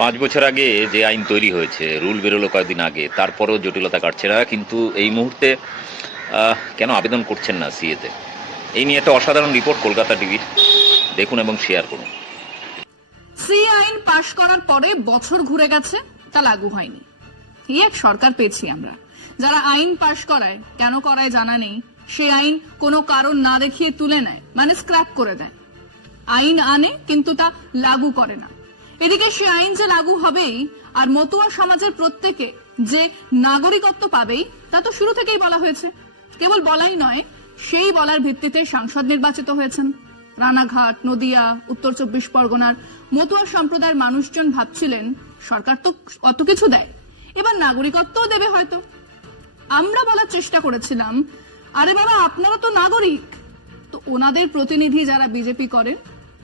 পাঁচ বছর আগে যে আইন তৈরি হয়েছে, রুল বেরোলো কয়েকদিন আগে, তারপরেও জটিলতা কাটছে না। কিন্তু এই মুহূর্তে কেন আবেদন করছেন না সিএতে? এই নিয়ে একটা অসাধারণ রিপোর্ট কলকাতা টিভির দেখুন এবং শেয়ার করুন। সি আইন পাশ করার পরে বছর ঘুরে গেছে, তা লাগু হয়নি। এই এক সরকার পেয়েছি আমরা। যারা আইন পাশ করায়, কেন করায় জানা নেই। সে আইন কোনো কারণ না দেখিয়ে তুলে নেয় মানে স্ক্র্যাপ করে দেয়। আইন আনে, কিন্তু তা লাগু করে না। এদিকে সে আইন যে লাগু হবেই, আর মতুয়া সমাজের প্রত্যেকে যে নাগরিকত্ব পাবেই, তা তো শুরু থেকেই বলা হয়েছে। কেবল বলাই নয়, সেই বলার ভিত্তিতে সাংসদ নির্বাচিত হয়েছেন। রানাঘাট, নদিয়া, উত্তর চব্বিশ পরগনার মতুয়া সম্প্রদায়ের মানুষজন ভাবছিলেন, সরকার তো অত কিছু দেয়, এবার নাগরিকত্বও দেবে হয়তো। আমরা বলার চেষ্টা করেছিলাম, আরে বাবা, আপনারা তো নাগরিক। তো ওনাদের প্রতিনিধি যারা বিজেপি করেন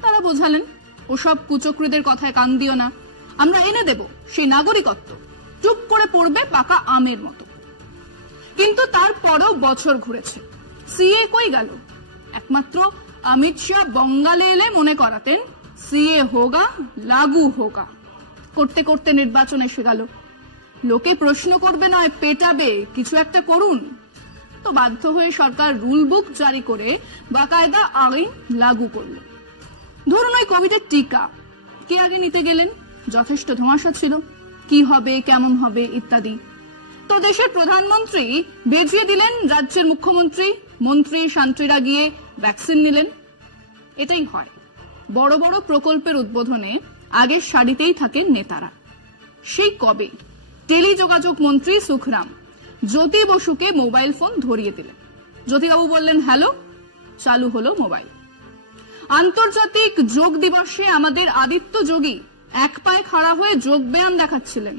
তারা বোঝালেন ওসব কুচক্রীদের কথায় কান দিও না। আমরা এনে দেব সেই নাগরিকত্ব। চুপ করে পড়বে পাকা আমের মতো। কিন্তু তারপরেও বছর ঘুরেছে। সিএ কই গেল? একমাত্র অমিত শাহ বঙ্গালে এলে মনে করাতেন, সিএ হোগা, লাগু হোগা। করতে করতে নির্বাচন এসে গেল। লোকে প্রশ্ন করবে নয়, পেটাবে, কিছু একটা করুন। তো বাধ্য হয়ে সরকার রুল বুক জারি করে বাকায়দা আইন লাগু করল। ধরুন ওই কোভিডের টিকা। কে আগে নিতে গেলেন? যথেষ্ট ধোঁয়াশা ছিল। কি হবে, কেমন হবে ইত্যাদি। তো দেশের প্রধানমন্ত্রী বেজিয়ে দিলেন রাজ্যের মুখ্যমন্ত্রী, মন্ত্রী শান্তিরা গিয়ে ভ্যাকসিন নিলেন। এটাই হয়। বড় বড় প্রকল্পের উদ্বোধনে আগের সারিতেই থাকেন নেতারা। সেই কবে টেলিযোগাযোগ মন্ত্রী সুখরাম জ্যোতি বসুকে মোবাইল ফোন ধরিয়ে দিলেন। জ্যোতিবাবু বললেন, হ্যালো, চালু হলো মোবাইল। আন্তর্জাতিক যোগ দিবসে আমাদের আদিত্য যোগী এক পায়ে খাড়া হয়ে যোগ ব্যায়াম দেখাচ্ছিলেন।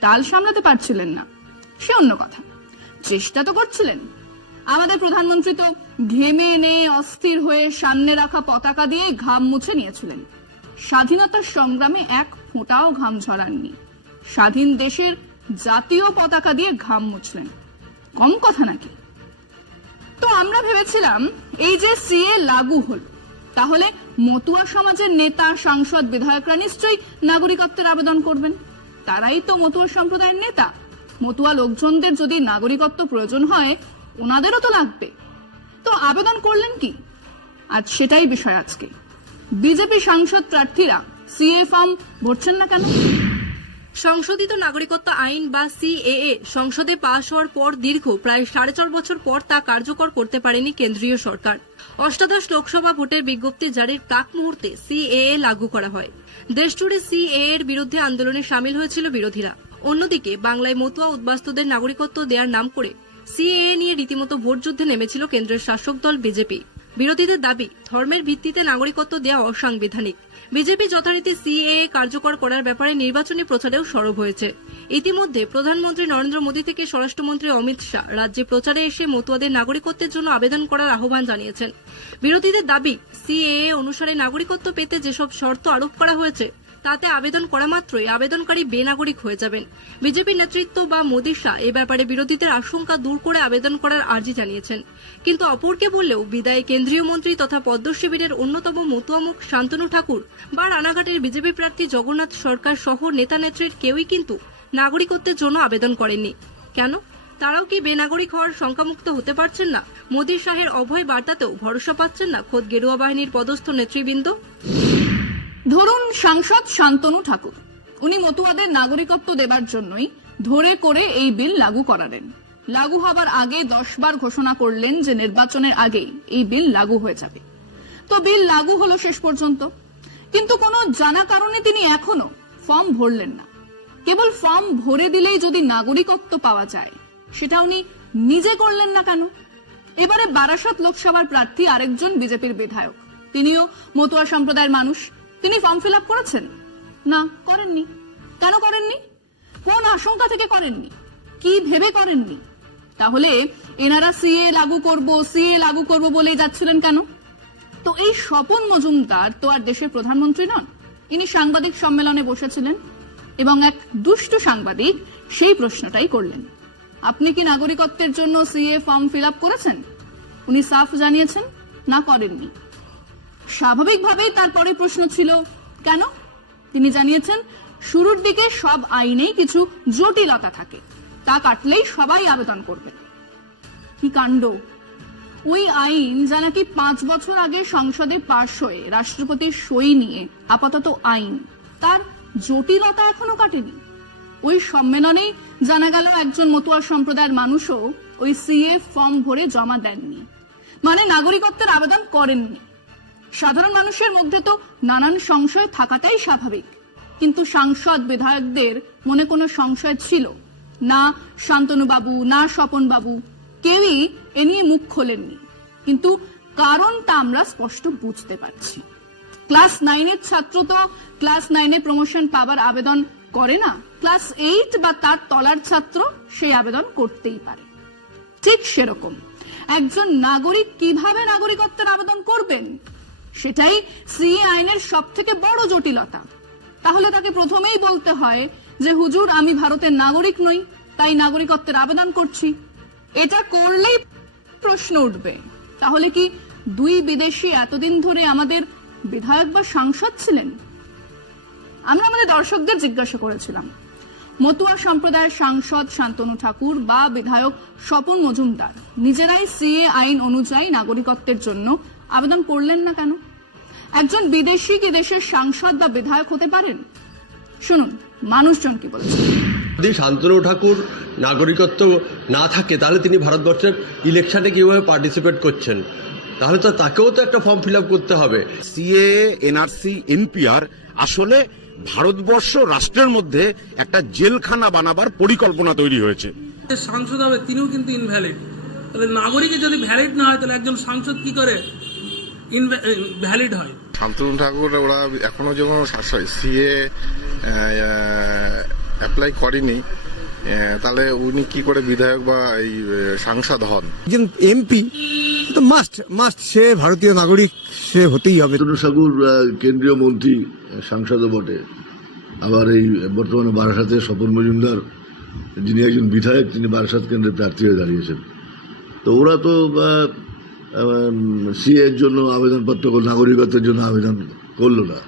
তাল সামলাতে পারছিলেন না। সে অন্য কথা। চেষ্টা তো করছিলেন। আমাদের প্রধানমন্ত্রী তো ঘেমে এনে অস্থির হয়ে সামনে রাখা পতাকা দিয়ে ঘাম মুছে নিয়েছিলেন। স্বাধীনতার সংগ্রামে এক ফোঁটাও ঘাম ঝরাননি। স্বাধীন দেশের জাতীয় পতাকা দিয়ে ঘাম মুছলেন। কম কথা নাকি? তো আমরা ভেবেছিলাম, এই যে সিএ লাগু হল তাহলে মতুয়া সমাজের নেতা, সাংসদ, বিধায়করা নিশ্চয়ই নাগরিকত্বের আবেদন করবেন। তারাই তো মতুয়া সম্প্রদায়ের নেতা। মতুয়া লোকজনদের যদি নাগরিকত্ব প্রয়োজন হয়, ওনাদেরও তো লাগবে। তো আবেদন করলেন কি? আজ সেটাই বিষয় আজকে। বিজেপি সাংসদ প্রার্থীরা সিএ ফর্ম ভরছেন না কেন? সংশোধিত নাগরিকত্ব আইন বা সিএএ সংসদে পাশ হওয়ার পর দীর্ঘ, প্রায় সাড়ে চার বছর পর তা কার্যকর করতে পারেনি কেন্দ্রীয় সরকার। অষ্টাদশ লোকসভা ভোটের বিজ্ঞপ্তি জারির প্রাক মুহূর্তে সিএএ লাগু করা হয়। দেশজুড়ে সিএএ এর বিরুদ্ধে আন্দোলনে সামিল হয়েছিল বিরোধীরা। অন্যদিকে, বাংলায় মতুয়া উদ্বাস্তুদের নাগরিকত্ব দেওয়ার নাম করে সিএএ নিয়ে রীতিমতো ভোট যুদ্ধে নেমেছিল কেন্দ্রের শাসক দল বিজেপি। বিরোধীদের দাবি, ধর্মের ভিত্তিতে নাগরিকত্ব দেওয়া অসাংবিধানিক। বিজেপি যথারীতি সিএএ কার্যকর করার ব্যাপারে নির্বাচনী প্রচারেও সরব হয়েছে। ইতিমধ্যে প্রধানমন্ত্রী নরেন্দ্র মোদী থেকে স্বরাষ্ট্রমন্ত্রী অমিত শাহ রাজ্যে প্রচারে এসে মতুয়াদের নাগরিকত্বের জন্য আবেদন করার আহ্বান জানিয়েছেন। বিরোধীদের দাবি, সিএএ অনুসারে নাগরিকত্ব পেতে যেসব শর্ত আরোপ করা হয়েছে তাতে আবেদন করা মাত্রই আবেদনকারী বেনাগরিক হয়ে যাবেন। বিজেপি নেতৃত্ব বা মোদী শাহ এ ব্যাপারে বিরোধীদের আশঙ্কা দূর করে আবেদন করার আর্জি জানিয়েছেন। কিন্তু অপরকে বললেও বিদায় কেন্দ্রীয় মন্ত্রী তথা পদ্ম শিবিরের অন্যতম মতুয়ামুখ শান্তনু ঠাকুর বা রানাঘাটের বিজেপি প্রার্থী জগন্নাথ সরকার সহ নেতা নেত্রীর কেউই কিন্তু নাগরিকত্বের জন্য আবেদন করেননি। কেন? তারাও কি বেনাগরিক হওয়ার শঙ্কামুক্ত হতে পারছেন না? মোদী শাহের অভয় বার্তাতেও ভরসা পাচ্ছেন না খোদ গেরুয়া বাহিনীর পদস্থ নেতৃবৃন্দ। ধরুন সাংসদ শান্তনু ঠাকুর। উনি মতুয়াদের নাগরিকত্ব দেবার জন্যই ধরে করে এই বিল লাগু করালেন। লাগু হবার আগে দশ বার ঘোষণা করলেন যে নির্বাচনের আগেই এই বিল লাগু হয়ে যাবে। তো বিল লাগু হলো শেষ পর্যন্ত। কিন্তু কোনো জানা কারণে তিনি এখনও ফর্ম ভরলেন না। কেবল ফর্ম ভরে দিলেই যদি নাগরিকত্ব পাওয়া যায়, সেটা উনি নিজে করলেন না কেন? এবারে বারাসত লোকসভার প্রার্থী আরেকজন বিজেপির বিধায়ক। তিনিও মতুয়া সম্প্রদায়ের মানুষ। তিনি ফর্ম ফিল আপ করেছেন? না, করেননি। কেন করেননি? কোন আশঙ্কা থেকে করেননি? কি ভেবে করেননি? তাহলে এনারা সিএ লাগু করব সিএ লাগু করব বলে যাচ্ছিলেন কেন? তো এই স্বপন মজুমদার তো আর দেশের প্রধানমন্ত্রী নন। ইনি সাংবাদিক সম্মেলনে বসেছিলেন এবং এক দুষ্ট সাংবাদিক সেই প্রশ্নটাই করলেন। আপনি কি নাগরিকত্বের জন্য সিএ ফর্ম ফিল আপ করেছেন? উনি সাফ জানিয়েছেন, না করেননি। স্বাভাবিকভাবেই তারপরে প্রশ্ন ছিল, কেন? তিনি জানিয়েছেন, শুরুর দিকে সব আইনেই কিছু জটিলতা থাকে, তা কাটলেই সবাই আবেদন করবে। কি কাণ্ড? ওই আইন যা নাকি পাঁচ বছর আগে সংসদে পাশ হয়ে রাষ্ট্রপতির সই নিয়ে আপাতত আইন, তার জটিলতা এখনও কাটেনি। ওই সম্মেলনেই জানা গেল একজন মতুয়া সম্প্রদায়ের মানুষও ওই সিএ ফর্ম ভরে জমা দেননি মানে নাগরিকত্বের আবেদন করেননি। সাধারণ মানুষের মধ্যে তো নানান সংশয় থাকাটাই স্বাভাবিক। কিন্তু সাংসদ বিধায়কদের মনে কোনো সংশয় ছিল? না শান্তনুবাবু, না স্বপনবাবু, কেউই এ নিয়ে মুখ খোলেননি। কিন্তু কারণটা আমরা স্পষ্ট বুঝতে পারছি। ক্লাস নাইনের ছাত্র তো ক্লাস নাইনে প্রমোশন পাবার আবেদন করে না। ক্লাস এইট বা তার তলার ছাত্র সেই আবেদন করতেই পারে। ঠিক সেরকম। একজন নাগরিক কীভাবে নাগরিকত্বের আবেদন করবেন? সেটাই সিএ আইনের সব থেকে বড় জটিলতা। তাহলে তাকে প্রথমেই বলতে হয় যে, হুজুর, আমি ভারতের নাগরিক নই, তাই নাগরিকত্বের আবেদন করছি। এটা করলেই প্রশ্ন উঠবে। তাহলে কি দুই বিদেশি এতদিন ধরে আমাদের বিধায়ক বা সাংসদ ছিলেন? আমরা আমাদের দর্শকদের জিজ্ঞাসা করেছিলাম। মতুয়া সম্প্রদায়ের সাংসদ শান্তনু ঠাকুর বা বিধায়ক স্বপন মজুমদার। নিজেরাই সিএ আইন অনুযায়ী নাগরিকত্বের জন্য আবেদন করলেন না কেন? একজন বিদেশি কি দেশের সাংসদ বা বিধায়ক হতে পারেন? শুনুন মানুষজন কি বলছেন? যদি শান্তনু ঠাকুর নাগরিকত্ব না থাকে তাহলে তিনি ভারতবর্ষের ইলেকশনে কীভাবে পার্টিসিপেট করছেন? তাহলে তো তাকেও তো একটা ফর্ম ফিল আপ করতে হবে। সিএ এনআরসি এনপিআর আসলে ভারতবর্ষ রাষ্ট্রের মধ্যে একটা জেলখানা বানাবার পরিকল্পনা তৈরি হয়েছে। সাংসদ হবে তিনিও কিন্তু ইনভ্যালিড তাহলে নাগরিকের যদি ভ্যালিড না হয় তাহলে একজন সাংসদ কি করে? ভ্যালিড হয়। শান্তনু ঠাকুর ওরা এখনও যখন সিএ অ্যাপ্লাই করেনি তাহলে উনি কি করে বিধায়ক বা এই সাংসদ হন? একজন এমপি তো মাস্ট মাস্ট সে ভারতীয় নাগরিক সে হতেই হবে। ঠাকুর কেন্দ্রীয় মন্ত্রী সাংসদও বটে। আবার এই বর্তমানে বারাসাতে স্বপন মজুমদার, যিনি একজন বিধায়ক, তিনি বারাসাত কেন্দ্রে প্রার্থী হয়ে দাঁড়িয়েছেন। তো ওরা তো সিএ এর জন্য আবেদনপত্র, নাগরিকত্বের জন্য আবেদন করল না।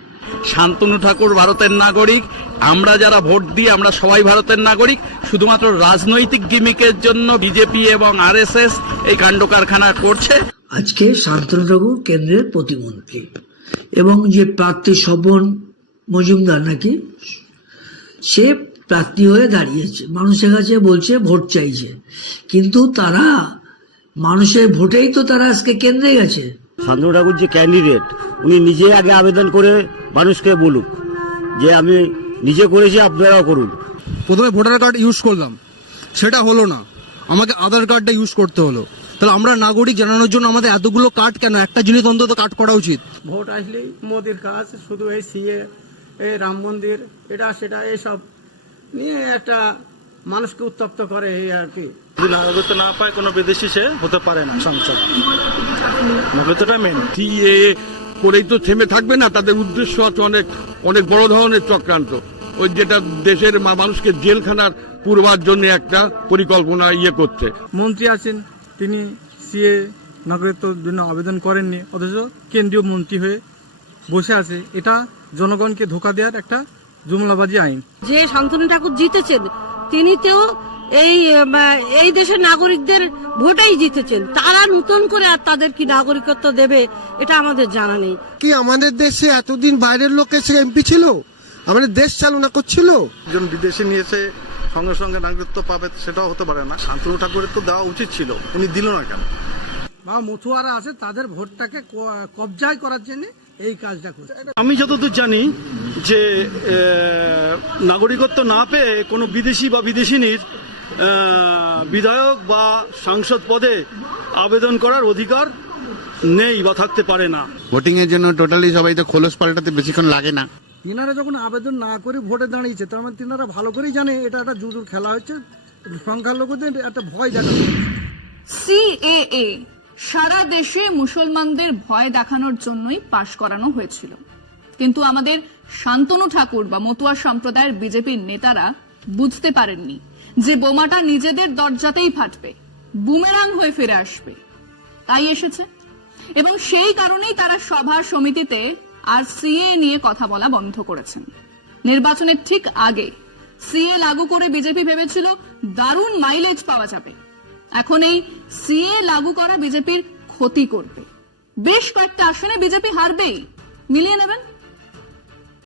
শান্তনু ঠাকুর ভারতের নাগরিক। আমরা যারা ভোট দিই, আমরা সবাই ভারতের নাগরিক। শুধুমাত্র রাজনৈতিক গিমিকের জন্য বিজেপি এবং আরএসএস এই কাণ্ড কারখানা করছে। আজকে শান্তনু ঠাকুর কেন্দ্রের প্রতিমন্ত্রী এবং যে প্রার্থী স্বপন মজুমদার নাকি, সে প্রার্থী হয়ে দাঁড়িয়েছে। মানুষের কাছে বলছে, ভোট চাইছে। কিন্তু তারা, মানুষের ভোটেই তো তারা আজকে কেন্দ্রে গেছে। শান্তনু ঠাকুর যে ক্যান্ডিডেট উনি নিজে আগে আবেদন করে মানুষকে বলুক যে আমি নিজে করেছি আপনারাও করুন। প্রথমে ভোটার কার্ড ইউজ করলাম। সেটা হলো না। আমাকে আধার কার্ডটা ইউজ করতে হলো। তাহলে আমরা নাগরিক জানানোর জন্য আমাদের এতগুলো কার্ড কেন? একটা জিনিস অন্তত কার্ড করা উচিত। ভোট আসলেই মোদির কাজ শুধু এই সিএ এই রাম মন্দির এটা সেটা এসব নিয়ে একটা মানুষকে উত্তপ্ত করে এই আর কি। যদি নাগরিকত্ব না পায় কোনো বিদেশি সে হতে পারে না সংসদ। নাগরিকত্বটা মেন সিএ করেই তো থেমে থাকবে না তাদের উদ্দেশ্য আছে অনেক অনেক বড় ধরনের চক্রান্ত। ওই যেটা দেশের মানুষকে জেলখানার পুরবার জন্য একটা পরিকল্পনা ইয়ে করছে। মন্ত্রী আছেন তিনি সিএ নাগরিকত্বের জন্য আবেদন করেননি অথচ কেন্দ্রীয় মন্ত্রী হয়ে বসে আছে। এটা জনগণকে ধোকা দেওয়ার একটা জুমলাবাজি আইন। যে শান্তনু ঠাকুর জিতেছেন তিনি তো এই এই দেশের নাগরিকদের ভোটেই জিতেছেন। তারা নতুন করে আর তাদের কি নাগরিকত্ব দেবে এটা আমাদের জানা নেই। কি আমাদের দেশে এতদিন বাইরের লোক এসে এমপি ছিল? আমাদের দেশ চালনা করছিল? একজন বিদেশি নিয়ে এসে সঙ্গে সঙ্গে নাগরিকত্ব পাবে সেটাও হতে পারে না। শান্তনু ঠাকুরের তো দেওয়া উচিত ছিল উনি দিল না কেন? বা মথুয়ারা আছে তাদের ভোটটাকে ক- কবজায় করার জন্য এই কাজটা করছে। আমি যতদূর জানি যে নাগরিকত্ব না পেয়ে কোনো বিদেশি বা বিদেশিনীর বিধায়ক বা সাংসদ পদে আবেদন করার অধিকার নেই বা থাকতে পারে না। ভোটিং এর জন্য টোটালি সবাই তো খোলস পাল্টাতে বেশিক্ষণ লাগে না। তিনারা যখন আবেদন না করে ভোটে দাঁড়িয়েছে তার মানে তিনারা ভালো করেই জানে এটা একটা জুজুর খেলা হচ্ছে। সংখ্যালঘুদের একটা ভয় হচ্ছে। সিএএ সারা দেশে মুসলমানদের ভয় দেখানোর জন্যই পাশ করানো হয়েছিল। কিন্তু আমাদের শান্তনু ঠাকুর বা মতুয়া সম্প্রদায়ের বিজেপির নেতারা বুঝতে পারেননি যে বোমাটা নিজেদের দরজাতেই ফাটবে, বুমেরাং হয়ে ফিরে আসবে। তাই এসেছে। এবং সেই কারণেই তারা সভা সমিতিতে আর সিএ নিয়ে কথা বলা বন্ধ করেছেন। নির্বাচনের ঠিক আগে সিএ লাগু করে বিজেপি ভেবেছিল দারুণ মাইলেজ পাওয়া যাবে। এখন এই সিএ লাগু করা বিজেপির ক্ষতি করবে। বেশ কয়েকটা আসনে বিজেপি হারবেই। মিলিয়ে নেবেন?